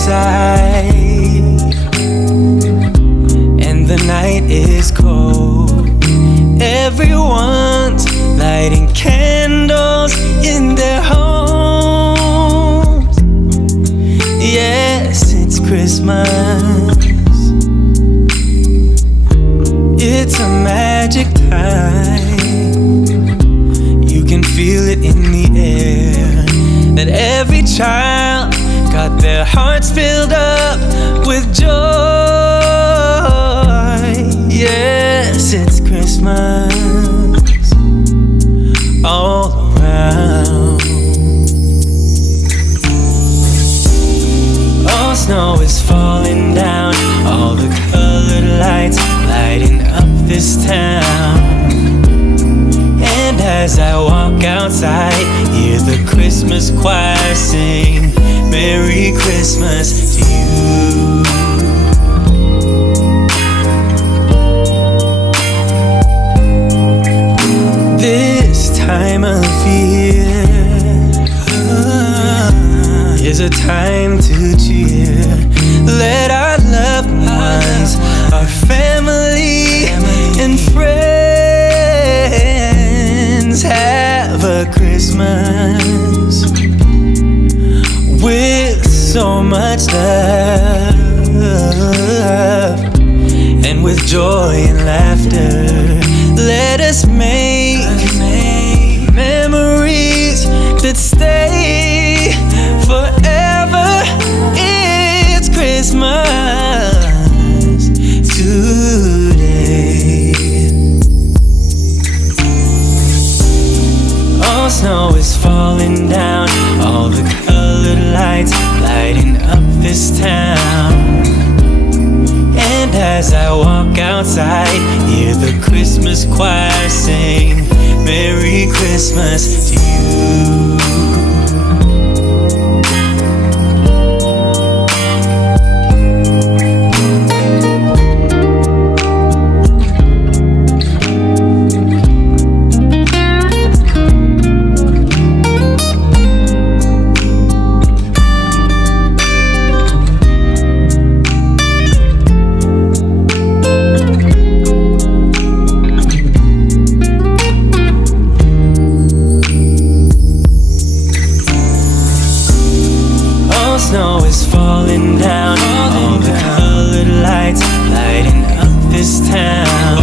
outside and the night is cold. Everyone's lighting candles in their homes. Yes, it's Christmas. It's a magic time. You can feel it in the air, that every child got their hearts filled up with joy. Yes, it's Christmas all around. Oh, snow is falling down, all the colored lights lighting up this town. And as I walk outside, hear the Christmas choir sing, Merry Christmas to you. This time of year is a time to cheer. Let our loved ones, our family and friends have a Christmas with so much love, and with joy and laughter. Let us make memories that stay forever. It's Christmas today. Oh, snow is falling down, all the colored lights lighting up this town. And as I walk outside, hear the Christmas choir sing, Merry Christmas to you. Snow is falling down, all the colored lights lighting up this town.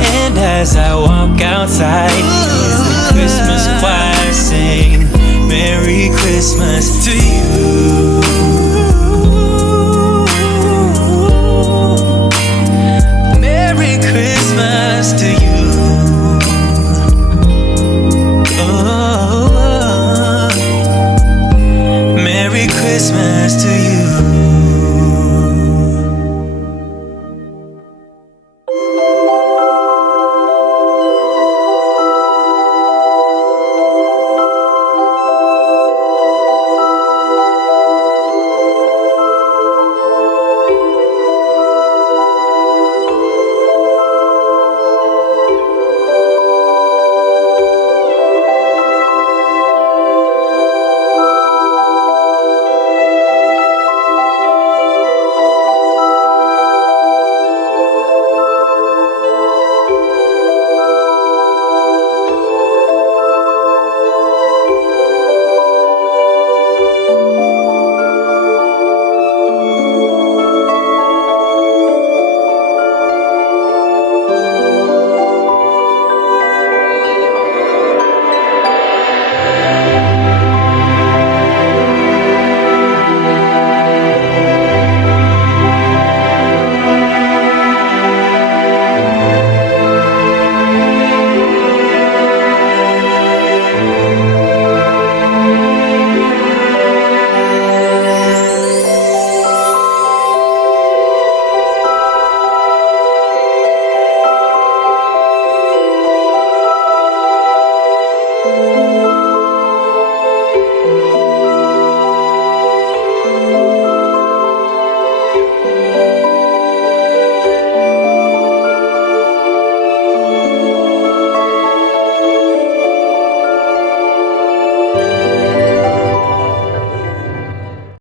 And as I walk outside, hear the Christmas choir sing, Merry Christmas to you. Merry Christmas to you. Merry Christmas.